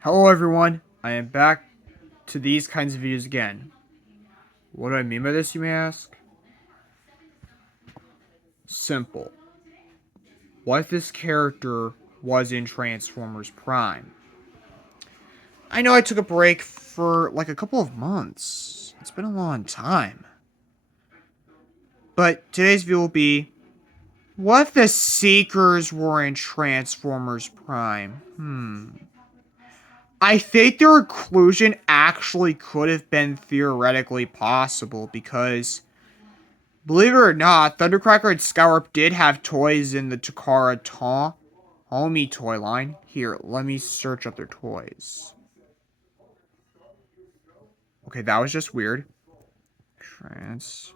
Hello everyone, I am back to these kinds of videos again. What do I mean by this, you may ask? Simple. What if this character was in Transformers Prime? I know I took a break for like a couple of months. It's been a long time. But today's video will be, what if the Seekers were in Transformers Prime? I think their inclusion actually could have been theoretically possible because, believe it or not, Thundercracker and Skywarp did have toys in the Takara Homie toy line. Here, let me search up their toys. Okay, that was just weird. Trans.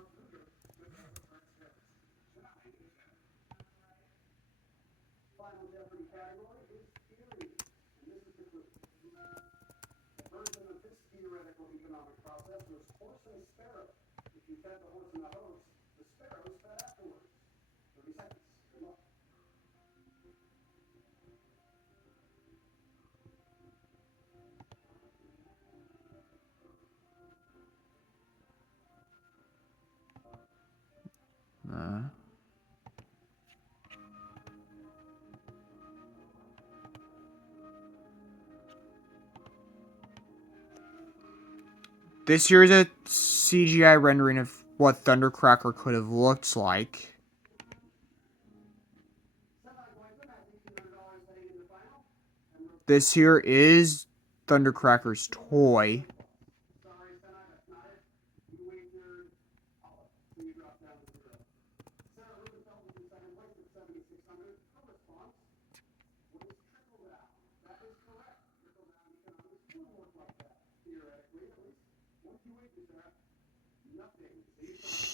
Uh, this here is a CGI rendering of what Thundercracker could have looked like. This here is Thundercracker's toy.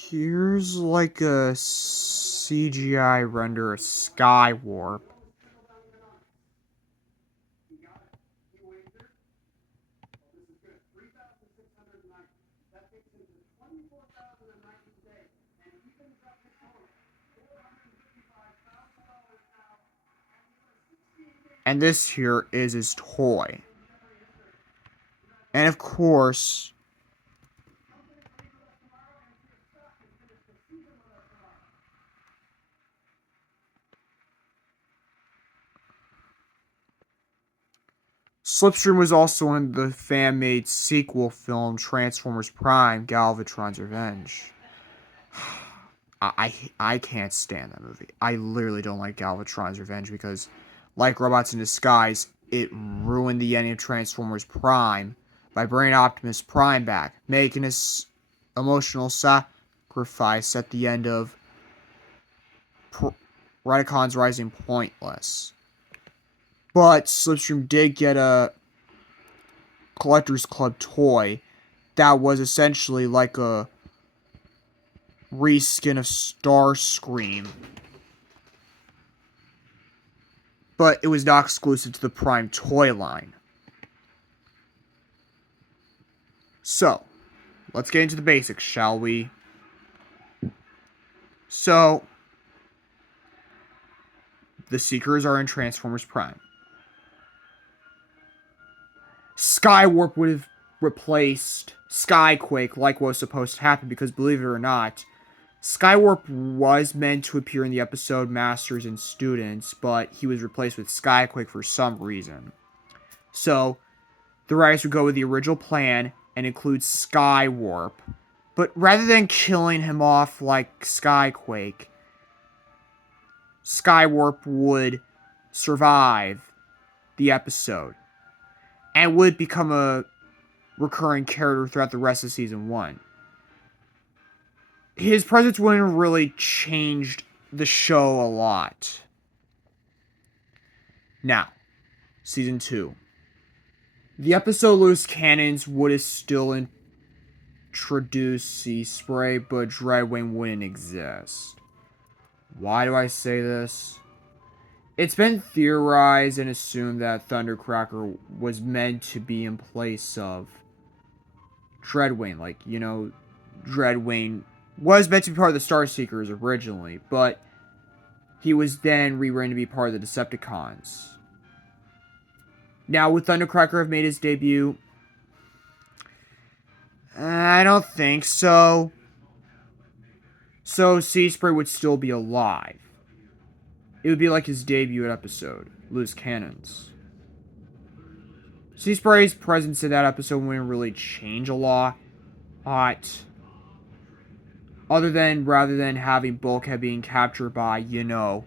Here's like a CGI render of Skywarp. And this here is his toy. And of course, Slipstream was also in the fan-made sequel film Transformers Prime: Galvatron's Revenge. I can't stand that movie. I literally don't like Galvatron's Revenge because, like Robots in Disguise, it ruined the ending of Transformers Prime by bringing Optimus Prime back, making his emotional sacrifice at the end of Radicon's Rising pointless. But Slipstream did get a Collector's Club toy that was essentially like a reskin of Starscream. But it was not exclusive to the Prime toy line. So, let's get into the basics, shall we? So, the Seekers are in Transformers Prime. Skywarp would have replaced Skyquake like what was supposed to happen because, believe it or not, Skywarp was meant to appear in the episode Masters and Students, but he was replaced with Skyquake for some reason. So, the writers would go with the original plan and include Skywarp. But rather than killing him off like Skyquake, Skywarp would survive the episode and would become a recurring character throughout the rest of season 1. His presence wouldn't really change the show a lot. Now, season 2. The episode Loose Cannons would have still introduced Sea Spray, but Dreadwing wouldn't exist. Why do I say this? It's been theorized and assumed that Thundercracker was meant to be in place of Dreadwing. Like, Dreadwing was meant to be part of the Starseekers originally, but he was then rewritten to be part of the Decepticons. Now, would Thundercracker have made his debut? I don't think so. So, Sea Spray would still be alive. It would be like his debut episode, Loose Cannons. Sea Spray's presence in that episode wouldn't really change a lot. Other than, rather than having Bulkhead being captured by, Dreadwing,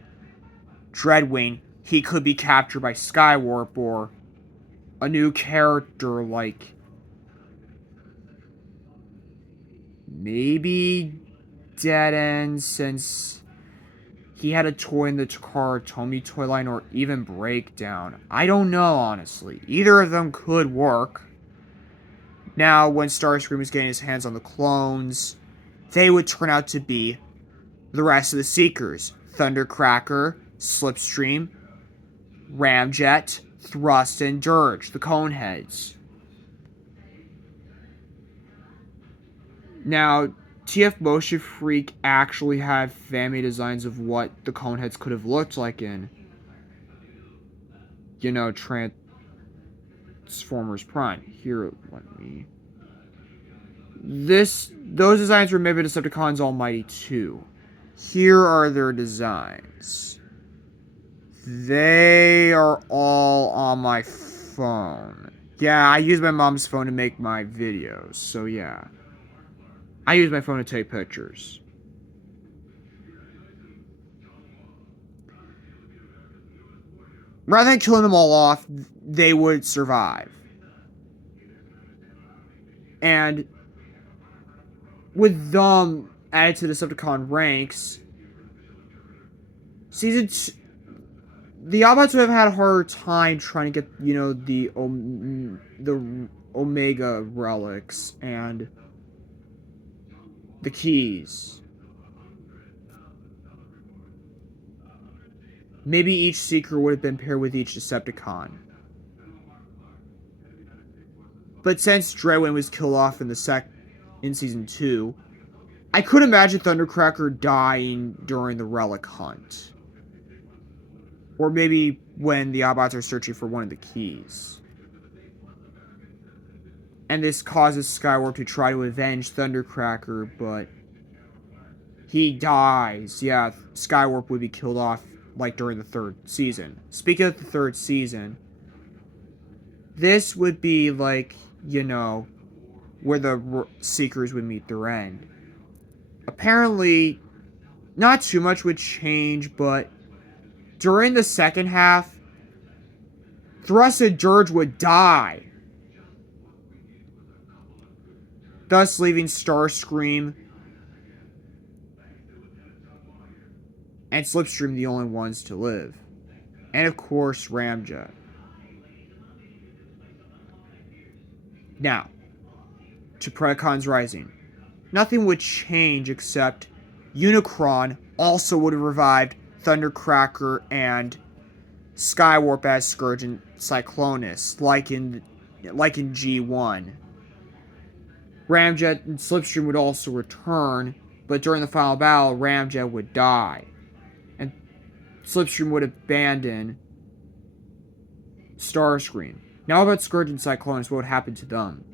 he could be captured by Skywarp or a new character like maybe Dead End, since he had a toy in the Takara Tomy toy line, or even Breakdown. I don't know, honestly. Either of them could work. Now, when Starscream is getting his hands on the clones, they would turn out to be the rest of the Seekers. Thundercracker, Slipstream, Ramjet, Thrust, and Dirge, the Coneheads. Now, TF Motion Freak actually had family designs of what the Coneheads could have looked like in, Transformers Prime. Here, let me... Those designs were made by Decepticons Almighty 2. Here are their designs. They are all on my phone. Yeah, I use my mom's phone to make my videos, so yeah. I use my phone to take pictures. Rather than killing them all off, they would survive. And with them added to the Decepticon ranks, the Autobots would have had a harder time trying to get, the Omega relics and the keys. Maybe each Seeker would have been paired with each Decepticon. But since Dreadwing was killed off in Season 2, I could imagine Thundercracker dying during the relic hunt. Or maybe when the Autobots are searching for one of the keys. And this causes Skywarp to try to avenge Thundercracker, but he dies. Yeah, Skywarp would be killed off like during the 3rd season. Speaking of the 3rd season, this would be like, where the Seekers would meet their end. Apparently, not too much would change, but during the second half, Thrust and Dirge would die, thus leaving Starscream and Slipstream the only ones to live. And of course, Ramjet. Now, to Predacons Rising. Nothing would change except Unicron also would have revived Thundercracker and Skywarp as Scourge and Cyclonus, like in G1. Ramjet and Slipstream would also return, but during the final battle, Ramjet would die. And Slipstream would abandon Starscream. Now about Scourge and Cyclonus, what would happen to them?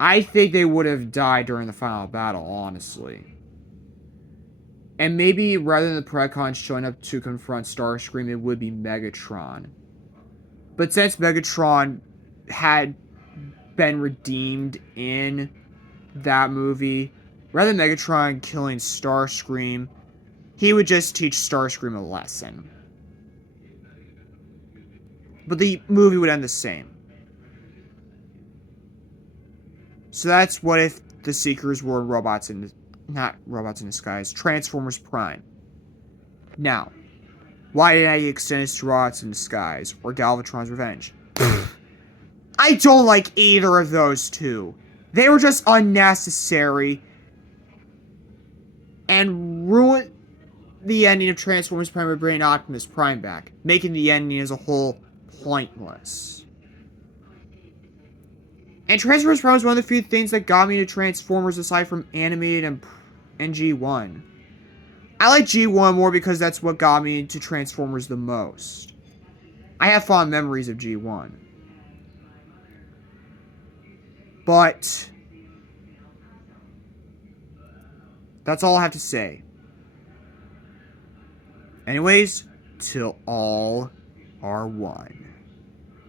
I think they would have died during the final battle, honestly. And maybe rather than the Predacons showing up to confront Starscream, it would be Megatron. But since Megatron had been redeemed in that movie, rather than Megatron killing Starscream, he would just teach Starscream a lesson. But the movie would end the same. So that's what if the Seekers were not Robots in Disguise, Transformers Prime. Now, why did I extend this to Robots in Disguise or Galvatron's Revenge? I don't like either of those two. They were just unnecessary and ruined the ending of Transformers Prime by bringing Optimus Prime back, making the ending as a whole pointless. And Transformers Prime was one of the few things that got me to Transformers aside from animated and G1. I like G1 more because that's what got me into Transformers the most. I have fond memories of G1. But that's all I have to say. Anyways, till all are one.